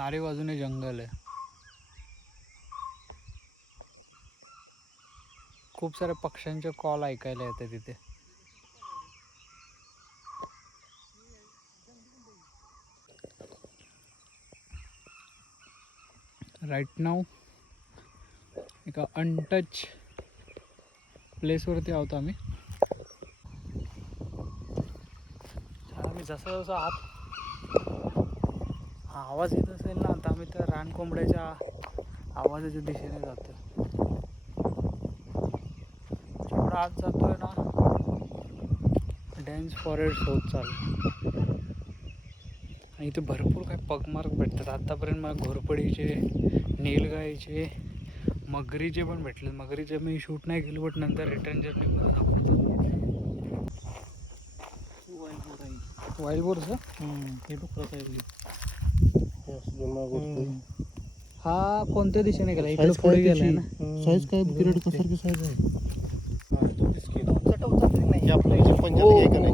चारी बाजूने जंगल आहे. खूप सारे पक्ष्यांचे कॉल ऐकायला येते तिथे. राईट नाव एका अनटच प्लेसवरती आहोत आम्ही. आम्ही जसं जसं आवाज येत असेल ना, आता आम्ही त्या रानकोंबड्याच्या आवाजाच्या दिशेने जातो. जेवढा आत जातोय ना, डेन्स फॉरेस्ट होत चालू. आणि इथे भरपूर काय पगमार्क भेटतात. आतापर्यंत मला घोरपडीचे, नीलगाईचे, मगरीचे पण भेटले. मगरीचे मी शूट नाही केलं, बट नंतर रिटर्न जर्नी दाखवतो. वाईल्ड बोरचं हे डुकराचं आहे. हा कोणत्या दिशेने गेला? इकडे पुढे गेलाय ना. साईज काय पिरियड सारखी साईज आहे.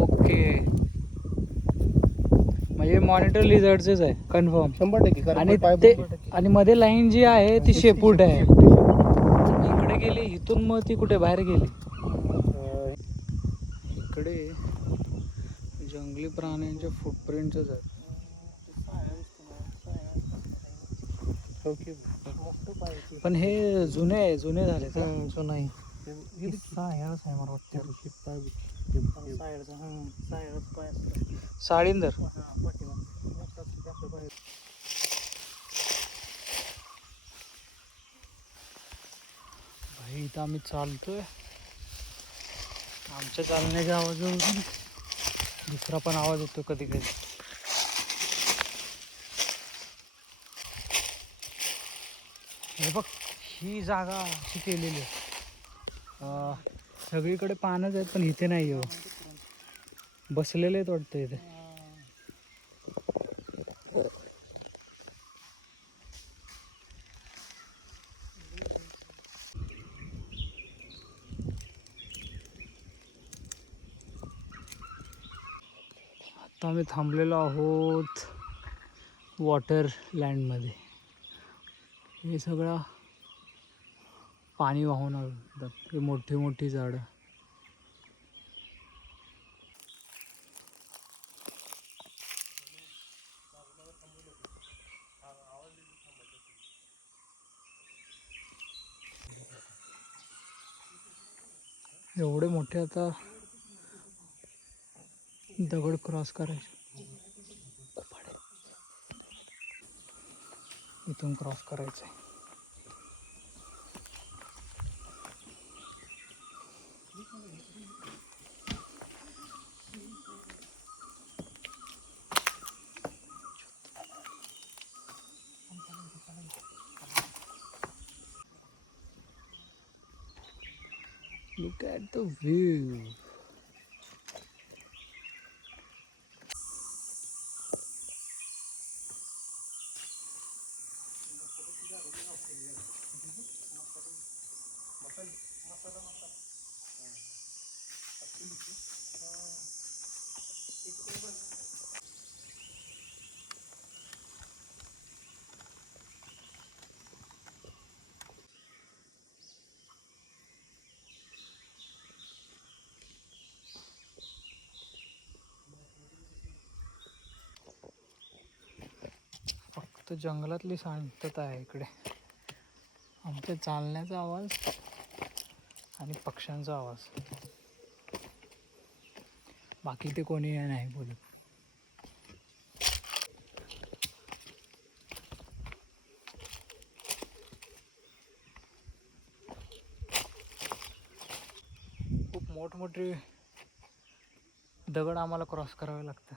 ओके, म्हणजे मॉनिटर लिझर्डचेच आहे कन्फर्म 100%. आणि मध्ये लाईन जी आहे ती शेपूट आहे. इकडे गेली, इथून मग ती कुठे बाहेर गेली. इकडे जंगली प्राण्यांच्या फुटप्रिंटच आहेत. पण हे जुने झाले तर नाही साळींदर. भाई इथं आम्ही चालतोय. आमच्या चालण्याच्या आवाजावरून दुसरा पण आवाज येतो कधी कधी. हे बघ, ही जागा अशी केलेली आहे. सगळीकडे पानच आहेत, पण इथे नाही हो. बसलेले आहेत वाटतं इथे. आता आम्ही थांबलेलो आहोत वॉटर लँडमध्ये. हे सगळं पाणी वाहून आलं. हे मोठी मोठी झाडं. एवढे मोठे. आता दगड क्रॉस करायचे, इथून क्रॉस करायचं आहे. Look at the view. फक्त जंगलातली शांतता आहे इकडे. आमच्या चालण्याचा आवाज आणि पक्ष्यांचा आवाज. बाकी ते कोणी नाही बोलत. खूप मोठमोठे दगड आम्हाला क्रॉस करावे लागतात.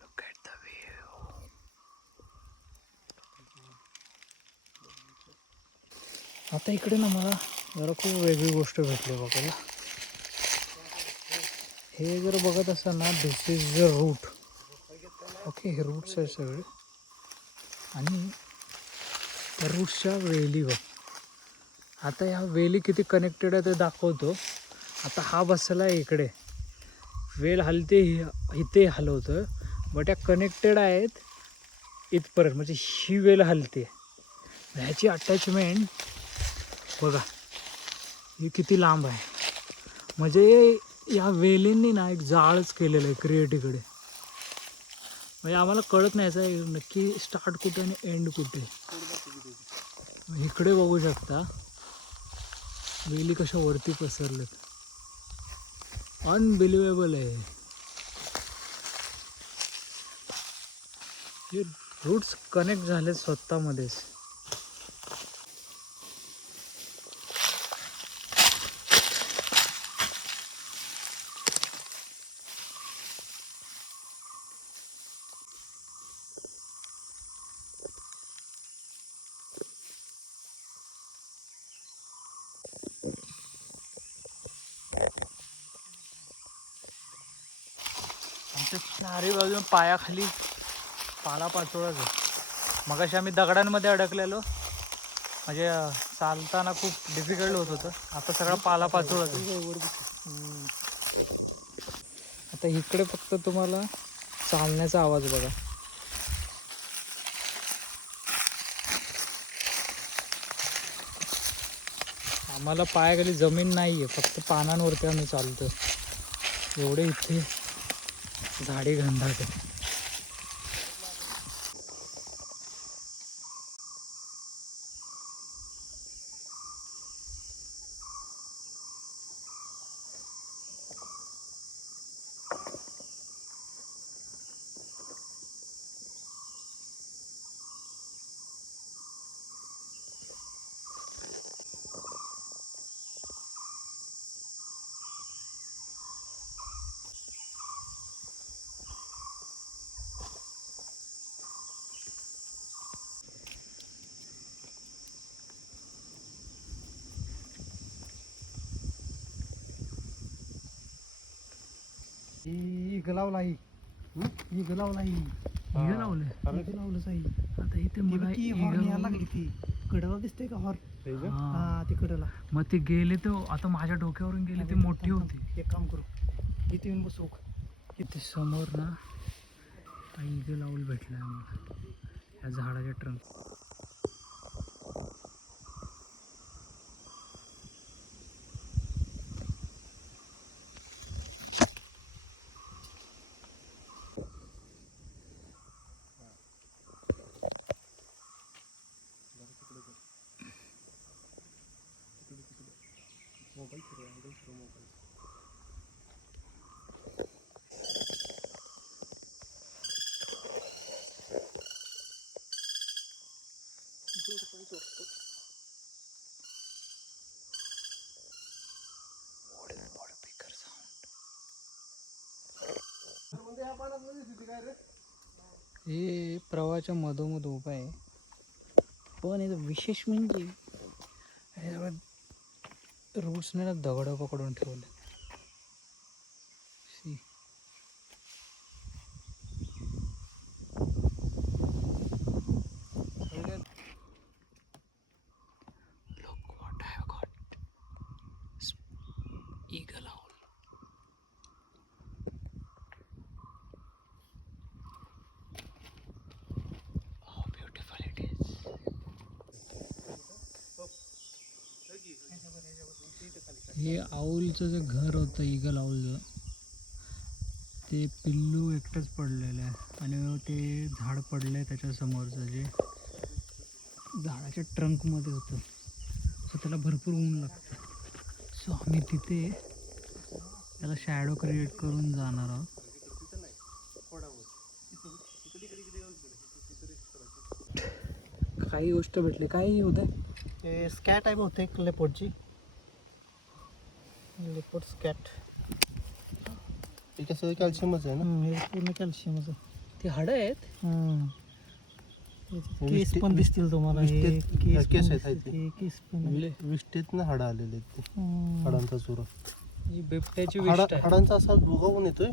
Look at the view. आता इकडे ना मला जरा खूप वेगळी गोष्ट भेटली बघायला. हे जर बघत असाल ना, दिस इज द रूट. ओके, हे रूट्स आहे सगळे. आणि त्या रूट्सच्या वेली बघ. आता ह्या वेली किती कनेक्टेड आहे ते दाखवतो. आता हा बसला आहे इकडे, वेल हलते इथे हलवतं, बट या कनेक्टेड आहेत इथपर्यंत, म्हणजे ही वेल हलते. ह्याची अटॅचमेंट बघा ही किती लांब आहे. म्हणजे या वेलींनी ना एक जाळच केलेलं आहे क्रिएटिकडे. म्हणजे आम्हाला कळत नाही याचा नक्की स्टार्ट कुठे आणि एंड कुठे. इकडे बघू शकता वेली कशा वरती पसरलेत. अनबिलिव्हेबल आहे. हे रूट्स कनेक्ट झाले स्वतःमध्येच. आमच्या चारी बाजून पायाखाली पालापाचोळाच आहे. मगाशी आम्ही दगडांमध्ये अडकलेलो, म्हणजे चालताना खूप डिफिकल्ट होत होतं. आता सगळा पालापाचोळाच आहे. आता इकडे फक्त तुम्हाला चालण्याचा आवाज बघा. आम्हाला पायाखाली जमीन नाही आहे, फक्त पानांवरती आम्ही चालतो. एवढे इथे झाडी घनदाट आहे. ही गलावला ही गलावला ही इगं लावलंय. लावलंच आहे. आता इथे मला हॉर्न यायला लागली ती कडेला दिसते का हॉर्न. हा ती कडेला. मग ते गेले तर आता माझ्या डोक्यावरून गेले ते मोठी होती. एक काम करू, इथे येऊन बसू. इथे समोर ना इगं लावून भेटलाय आम्हाला या झाडाच्या ट्रंक. हे प्रवाहाच्या मधोमध उभा आहे. पण याचं विशेष म्हणजे रूट्सने ना दगड पकडून ठेवले. Look what I have got. Eagle owl. How beautiful it is. हे आऊलचं जे घर होतं ईगल आऊलचं, ते पिल्लू एकटंच पडलेलं आहे. आणि ते झाड पडलं आहे त्याच्या समोरचं, जे झाडाच्या ट्रंकमध्ये होतं. सो त्याला भरपूर ऊन लागतं. सो आम्ही तिथे त्याला शॅडो क्रिएट करून जाणार आहोत. काही गोष्ट भेटली. काही होतं ते स्कॅट आहे बहुतेक लेपोर्डची. Leopard scat. ते सगळं कॅल्शियमच आहे ना. हे पूर्ण कॅल्शियमच आहे. ते हाडं आहेत. केस पण दिसतील तुम्हाला. केस आहेत ते केस पण विष्टेत ना हाडं आलेले आहेत ते. हाडांचा चुरा. ही बिबट्याची विष्ट आहे. हाडांचा असा उगवून येतोय.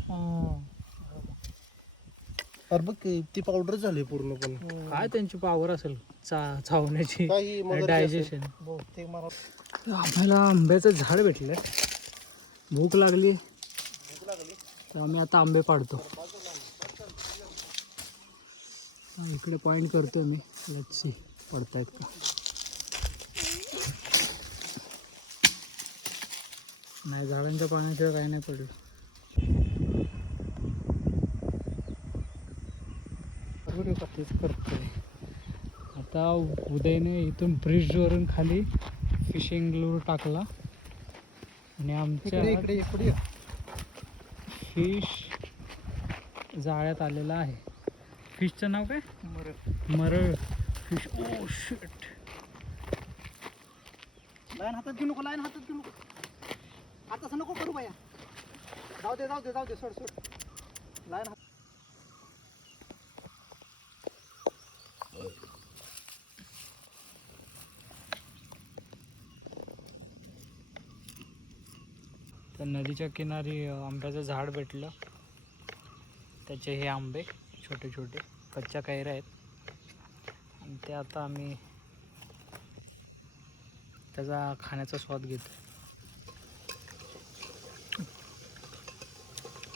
अरे बघ की, ती पावडर झाली पूर्णपणे. काय त्यांची पावर असेल चावण्याची, काही मगरची डायजेशन. बहुतेक मला आम्हाला आंब्याचं झाड भेटलं, भूक लागली तर आम्ही आता आंबे पाडतो. इकडे पॉइंट करतोय मी, लच्छी पडतायत का. नाही, झाडांच्या पाण्याशिवाय काही नाही पडलं. बरोबर तेच करतोय आता. उदयने इथून ब्रिजवरून खाली फिशिंग लूर टाकला आणि आमच्या इकडे इकडे फिश जाळ्यात आलेला आहे. फिशचं नाव काय? Maral fish. Oh shit. Line हातात घेऊ नको, लाईन हातात घेऊ नको. आता असं नको करू बाया. जाऊ दे सोड. लाईन हात. तर नदीच्या किनारी आंब्याचं झाड भेटलं. त्याचे हे आंबे छोटे छोटे कच्च्या कैऱ्या आहेत आणि ते आता आम्ही त्याचा खाण्याचा स्वाद घेतो.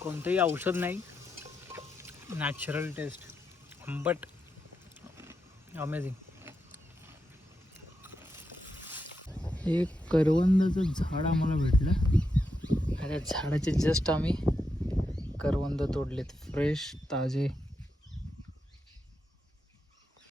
कोणतंही औषध नाही, नॅचरल टेस्ट, आंबट, अमेझिंग. एक करवंदाचं झाड आम्हाला भेटलं. त्या झाडाचे जस्ट आम्ही करवंद तोडलेत, फ्रेश ताजे